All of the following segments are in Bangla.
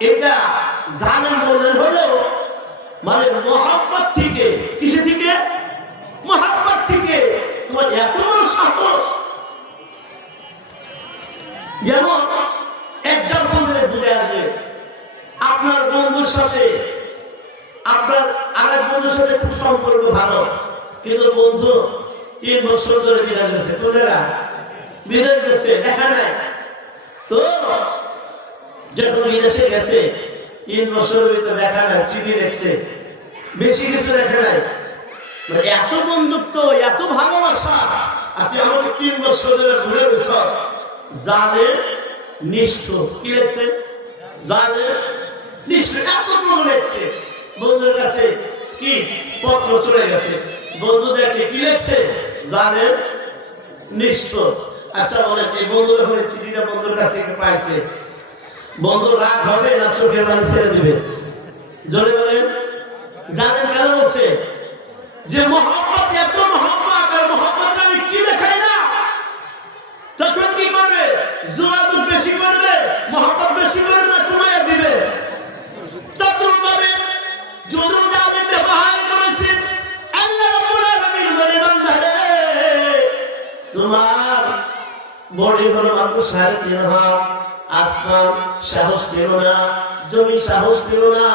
এটা জানেন বললেন হলো মানে মহাব্বত থেকে, কিসে থেকে? মহাব্বত থেকে। তোমার এত সাহস। যেমন এক্সাম্পল বুঝে আসবে, আপনার বন্ধুর সাথে, আপনার আরেক বন্ধুর সাথে খুব সম্পর্ক ভালো, কিন্তু বন্ধু তিন বছর ধরে বিদায় গেছে তোদেরা বিদেশ গেছে দেখা নাই। তো যখন বিদেশে গেছে, তিন বছর ভিতরে দেখা নাই, চিঠি দেখছে বেশি কিছু দেখা নাই। মানে এত বন্ধুত্ব, এত ভালোবাসা, আর তুই আমাকে তিন বছর ধরে ঘুরে গেছ। জানে নিষ্ঠ। কি লেখছে? জানে নিষ্ঠ। এতটুকু লেখছে। বন্ধুর কাছে কি পত্র চলে গেছে? বন্ধু দেখে কি লেখছে? জানে নিষ্ঠ। আচ্ছা বলে এই যখন চিঠিটা বন্ধুর কাছ পাইছে। বন্ধু রাগ হবে না চোখের পানি ছেড়ে দিবে? জোরে বলেন। জানেন কেন বলছে? যে মোহাম্মত এত মোহাম্মত আর মোহাম্মত আমি কি দেখাই না? তখন কি করবে? জোরাদুর বেশি করবে মোহাম্মত বেশি করবে না কমাইয়া দিবে? তোমার বডি হলো মাত্র আসমান সাহস পেল না, জমি সাহস পেল না,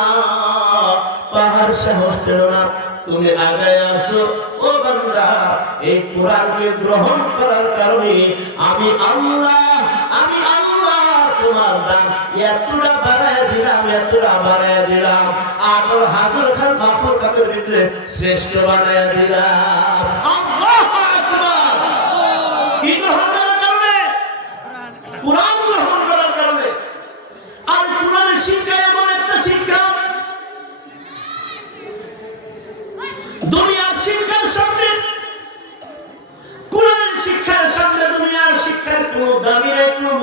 পাহাড় সাহস পেল না। তুমি আগায় আসো ও বান্দা, এই কোরআনকে গ্রহণ করার কারণে আমি আল্লাহ আমি আল্লাহ, তোমার দাম এতটা বাড়ায় দিলাম, এতটা বাড়ায় দিলাম। আর হাজার খান মাফর কাতের ভিতরে শ্রেষ্ঠ বানায় দিলাম। আল্লাহু কি গ্রহণ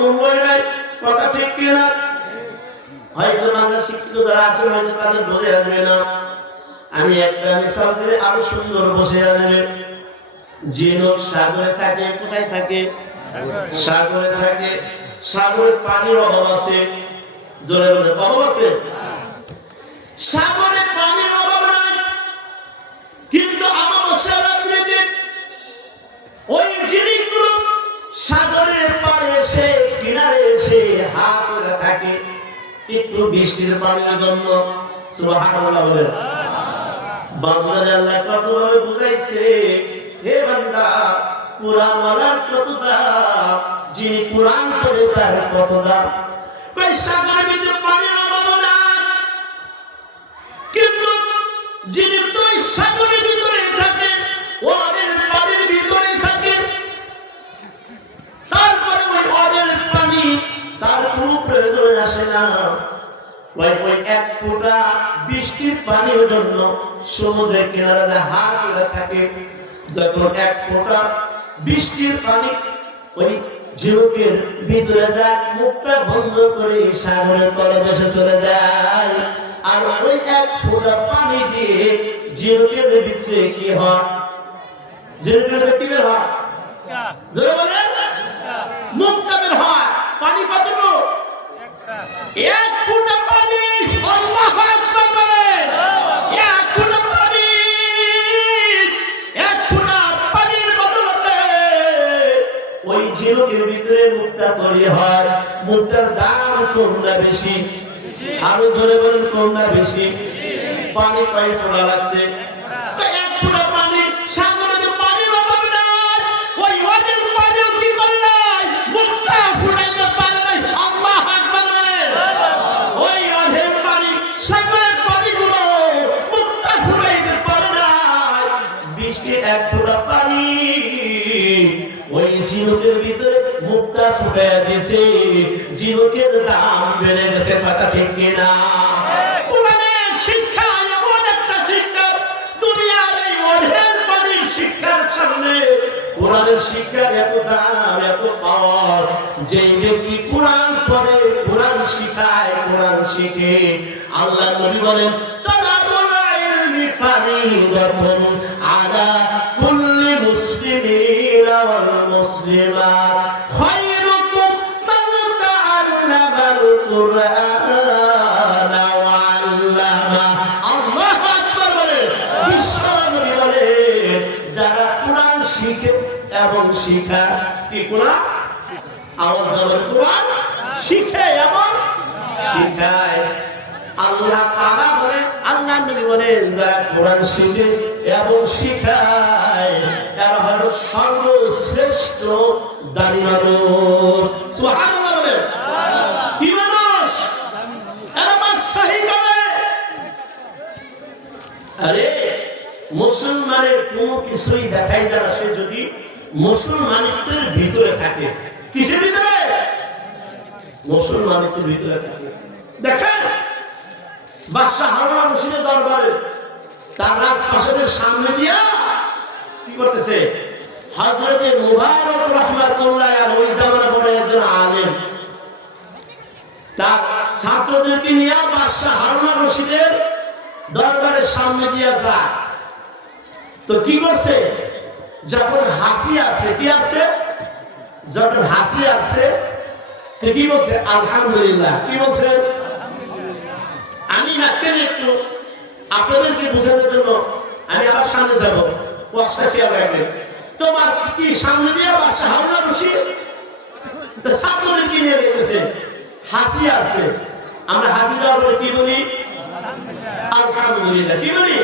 মূল্য নাই, কথা ঠিক কিনা? হয়তো বাংলা শিক্ষিত যারা আছে হয়তো তাদের বোঝে আসবে না। আমি একটা মিশাল দিলে আরও সুন্দর বসে আসবে। যে লোক সাগরে থাকে, কোথায় থাকে? সাগরে থাকে। সাগরে পানির অভাব আছে। জোরে জোরে অভাব আছে? সাগরে পানির অভাব নাই। কিন্তু আমাবস্যা রাত্রিতে ওই জিনিসগুলো সাগরের হা করে থাকে, একটু বৃষ্টির পানির জন্য। সুবহানাল্লাহ বলেন। বাংলার আল্লাহ কতভাবে বুঝাইছে? হে বান্দা কোরআন ওয়ালার কত যিনি কোরআন পড়ে তার কত দাম সাগরের ভিতরে পানির অভাব নাই কিন্তু যিনি দুই সাগরের ভিতরে থাকে ওদের পানির ভিতরে থাকে তারপরে ওই ওদের পানি তার কোনো প্রয়োজন আসে না ওই ওই এক ফোঁটা বৃষ্টির পানির জন্য সমুদ্রের কিনারে হাত থাকে যখন এক ফোঁটা বৃষ্টির পানি ওই ঝিনুকের ভিতরে যায় মুখটা বন্ধ করে সাগরের তলে দেশে চলে যায়। আর ওই এক ফোঁটা পানি দিয়ে ঝিনুকের ভিতরে কি হয়? ভিতরে কি। বের হয়? হয় মুদ্রার দাম কম না বেশি? আরও জোরে বলেন, কম না বেশি? পানি পানি ফোড়া লাগছে। ঝিনুকের দাম বেড়ে গেছে কথা শিক্ষা এমন একটা শিক্ষা এত দাম, এত পাওয়ার। যেই ব্যক্তি কোরআন পড়ে, কোরআন শিখায়, কোরআন শিখে, আল্লাহ বলেন শিখা। কি কোরআন? আওয়াজ দেওয়ার কোরআন। শিখে এবং শিখায়। আল্লাহ তাআলা বলে, আল্লাহ নবী বলে, যারা কোরআন শিখে এবং শিখায় এরা হলো সর্বশ্রেষ্ঠ দানি সুবহানাল্লাহ বলে আরে, মুসলমানের কোনো কিছুই দেখাই যাবে সে যদি মুসলমানিত্বের ভিতরে থাকে। কিসের ভিতরে? মুসলমানিত্বের ভিতরে থাকে। দেখেন, বাদশাহ হারুন রশিদের দরবারে তার রাজপ্রাসাদের সামনে দিয়া কি করতেছে? হজরতে মুবারক রহমাতুল্লাহ আর ওই জামানা বড় একজন আলেম। তার ছাত্রদেরকে নিয়ে বাদশাহ হারুন রশিদের দরবারের সামনে দিয়ে যায়। তো কি করছে? যখন হাসি আছে কি আছে যখন হাসি আছে কি বলছে? আলহামদুলিল্লাহ। কি বলছে? আমি মাঝখানে একটু আপনাদেরকে বোঝানোর জন্য আমি আবার সামনে যাব। ওয়াশটা খেয়াল রাখবেন। তো মাছ কি, সামনে দিয়ে বাসা হামলা বসি তো ছাত্রদেরকে নিয়ে যেতেছে হাসি আছে আমরা হাসি দেওয়ার পরে কি বলি? আলহামদুলিল্লাহ। কি বলি?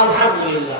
আলহামদুলিল্লাহ।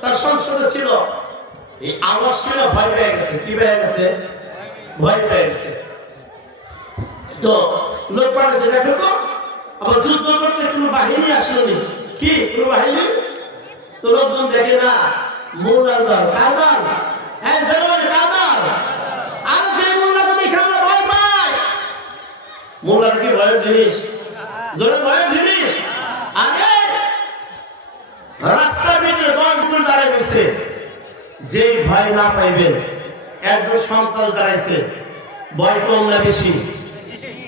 তার সংসদে ছিল। এই আওয়াজ শুনে ভয় পেয়ে গেছে। কি পেয়ে গেছে? ভয় পেয়ে গেছে। তো লোক পাঠাচ্ছে, দেখো তো, আবার যুদ্ধ করতে কোনো বাহিনী আসেনি। কি? কোনো বাহিনী? তো লোকজন দেখে, না, মৌলার দল। কার হ্যাঁ জানুয়ারি কার আর যে মোল্লাকে দেখে আমরা ভয় পাই। কি ভয়ের জিনিস? ভয়ের জিনিস। আরে ভিতরে গেছে যে ভয় না পাইবেন, একজন সন্ত্রাস দাঁড়াইছে, ভয় কম না বেশি।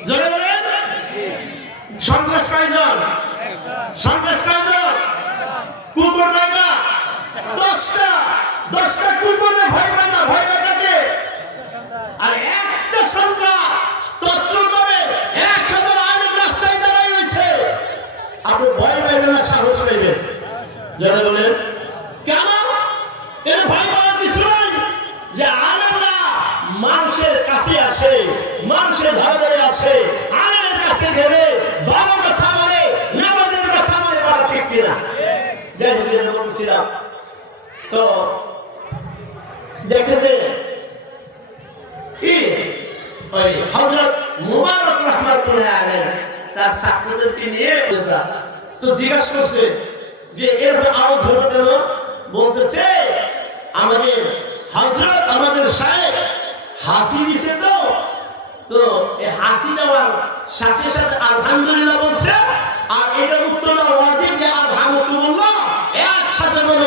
জোরে সন্ত্রাস কয়জন সন্ত্রাস কয়জন কুকুর কয়টা দশটা দশটা কুকুর না ভয় পায় না ভয় পায় কাকে আর একটা সন্ত্রাস তত্র করে এক হাজার আলেম রাস্তায় দাঁড়াই রয়েছে আপনি ভয় পাইবেন না সাহস পাইবেন যারা বলেন কেন এর ভয় পাওয়ার কিছু নাই যে আলেমরা মানুষের কাছে আসে মানুষের ধারে ধারে আসে আলেমের কাছে গেলে বাবার কথা বলে নামাজের কথা বলে বলা ঠিক কিনা যাই হোক যেটা বলছিলাম তো দেখেছে ওই হযরত মুবারক রহমাতুল্লাহ আলাইহি তার ছাত্রদেরকে নিয়ে তো জিজ্ঞাসা করছে যে এর আওয়াজ হলো কেন? বলতেছে, আমাদের সাহেব হাসি দিছে তো। তো হাসি সাথে সাথে আলহামদুলিল্লাহ বলছে, আর এটার উত্তর একসাথে বলে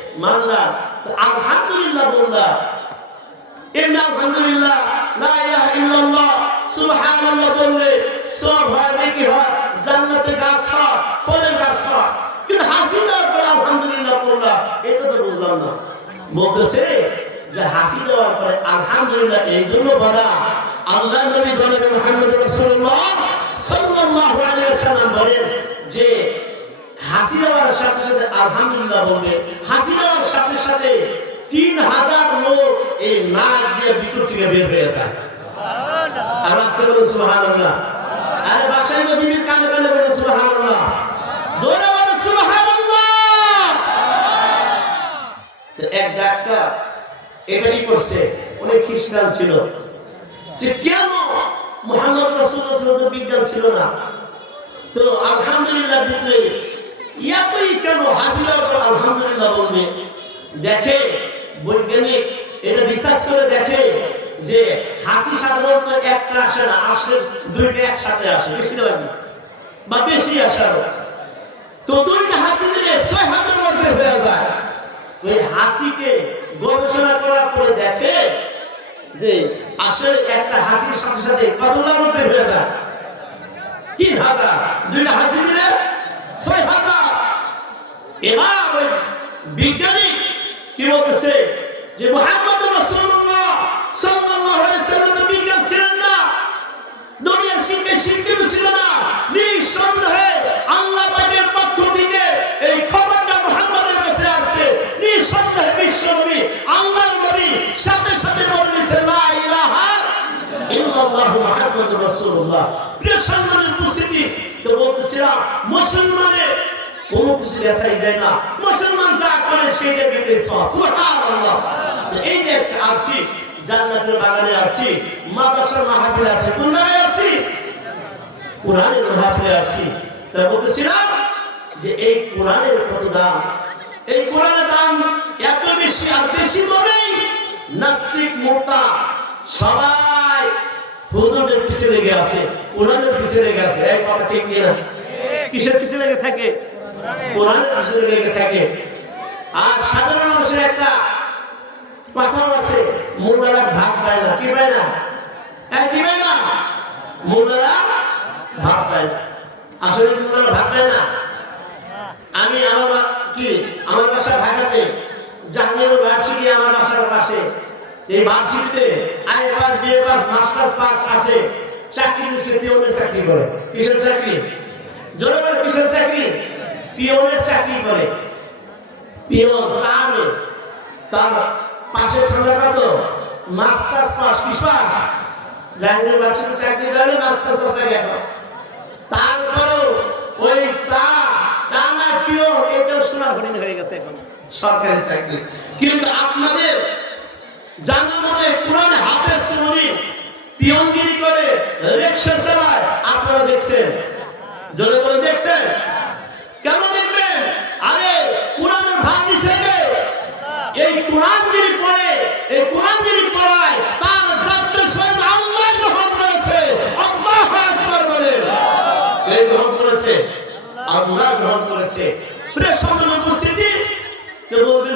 মানলা আলহামদুলিল্লাহ বললা এমনি আলহামদুলিল্লাহ, লা ইলাহা ইল্লাল্লাহ, সুবহানাল্লাহ বললে সব হয় নাকি হয়? জান্নাতে গাছ হয়, ফলের গাছ হয়। কিন্তু হাসি দেওয়ার পর আলহামদুলিল্লাহ বললা এটা তো বুঝলাম না। বলতেছে যে হাসি দেওয়ার পরে আলহামদুলিল্লাহ এই জন্য বলা আল্লাহ নবী জনাবে মুহাম্মদ রাসূলুল্লাহ সাল্লাল্লাহু আলাইহি ওয়াসাল্লাম বলেন যে হাসি দেওয়ার সাথে সাথে আলহামদুলিল্লাহ বলবে হাসি দেওয়ার সাথে সাথে তিন হাজার লোক এই নাক দিয়ে ভিতর থেকে বের হয়ে যায়। আর আসতে বলুন সুবহানাল্লাহ। আরে বাসায় তো বিবির কানে কানে বলে বলে সুবহানাল্লাহ। এক ডাক্তার এটাই করছে অনেক খ্রিস্টান ছিল। যে কেন মোহাম্মদ রসুল্লাহ বিজ্ঞান ছিল না? তো আলহামদুলিল্লাহ ভিতরে এতই কেন হাসিলা আলহামদুলিল্লাহ বলবে। দেখে, বৈজ্ঞানিক এটা রিসার্চ করে দেখে যে হাসি সাধারণত একটা আসে না, আসলে দুইটা একসাথে আসে, বেশি বা বেশি আসে আরও। তো দুইটা হাসি মিলে ছয় হাজার মধ্যে হয়ে যায়। ওই হাসিকে গবেষণা করার পরে দেখে যে আসলে একটা হাসির সাথে সাথে কতটা রূপে হয়ে যায়? তিন হাজার। দুইটা হাসি দিলে ছয় হাজার। এবার বিজ্ঞানী কি বলতেছে? যে মোহাম্মদ রাসূলুল্লাহ সাল্লাল্লাহু আলাইহি সাল্লাম বিজ্ঞান ছিলেন না। দুনিয়ার শিক্ষায় শিক্ষিত ছিল না। নিঃসন্দেহে আল্লাহ পাকের পক্ষ এই খবরটা মুহাম্মাদের কাছে আসছে নিঃসন্দেহে ইল্লাল্লাহু মুহাম্মাদুর রাসূলুল্লাহ। প্রিয় সম্মানের উপস্থিতি, তো বলতেছিলাম মুসলমানের কোনো কিছু দেখাই যায় না। মুসলমান যা করে সেইটা বিক্রি সুবহানাল্লাহ। এই দেশে আছি জান্নাতের বাগানে আছি মাদ্রাসার মাহফিলে আছি কোন আছি কোরআনের মাহফিলে আছি তা বলতেছিলাম যে এই কোরআনের কত দাম? এই কোরআনের দাম এত বেশি আর বেশি বলেই নাস্তিক মোর্তা সবাই হুজুরের পিছে লেগে আছে, কোরআনের পিছে লেগে আছে, এক কথা ঠিক কিনা? কিসের পিছে লেগে থাকে? কোরআনের পিছনে লেগে থাকে। আর সাধারণ মানুষের একটা কথাও আছে মোল্লারা ভাগ পায় না, কি পায় না? হ্যাঁ কি পায় না? মোল্লারা ভাগ পায় না। আসলে মোল্লারা ভাগ পায় না? আমি আমার কি, আমার বাসা ঢাকাতে জাহাঙ্গীর ভার্সিটি আমার বাসার পাশে। এই ভার্সিটিতে I pass BA pass, masters pass, আছে। চাকরি নিচ্ছে পিওনের চাকরি করে। কিসের চাকরি? জোরে বলে কিসের চাকরি? পিওনের চাকরি করে। পিওন সামনে। তার পাশে সংখ্যা কত? মাস্টার্স পাস, কি পাস? জাহাঙ্গীর ভার্সিটি চাকরি করে, মাস্টার্স পাস গেল তারপরেও ওই চা চা না পিওর এটাও সোনার হরিণ হয়ে গেছে এখন। সরকারি চাকরি। কিন্তু আপনাদের নিছে এই কোরআন যিনি পড়ে তার দায়িত্ব স্বয়ং আল্লাহ গ্রহণ করেছে। আল্লাহু আকবার বলে কে গ্রহণ করেছে? আল্লাহ গ্রহণ করেছে। প্রিয় সন্তান উপস্থিতি কে বলবেন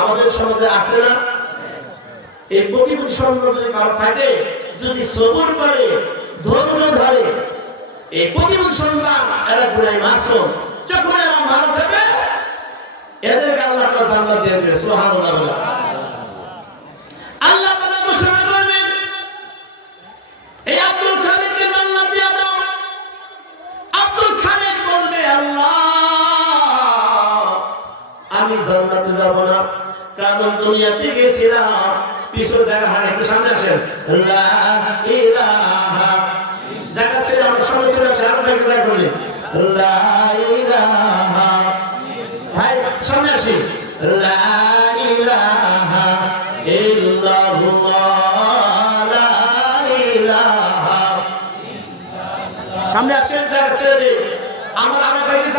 আমাদের সমাজে আছে না? এই প্রতিবন্ধী সন্তান যদি কারও থাকে, যদি সবর করে ধৈর্য ধরে, এই প্রতিবন্ধী সন্তান, এরা গুণাই মাসো যখন এরা মারা যাবে, এদেরকে আল্লাহ জান্নাত দিয়ে দেবে, সুবহানাল্লাহ দুনিয়াতে গেছিলাম। পিছনে দেখা হাঁটে একটু সামনে আসেন। লা ইলাহা। জায়গা ছেড়ে আমরা সামনে চলে আসে, আরও ব্যাংকে দেখা করলে। ভাই, সামনে আসি। সামনে আসেন দিন। আমার আরেক ভাইকে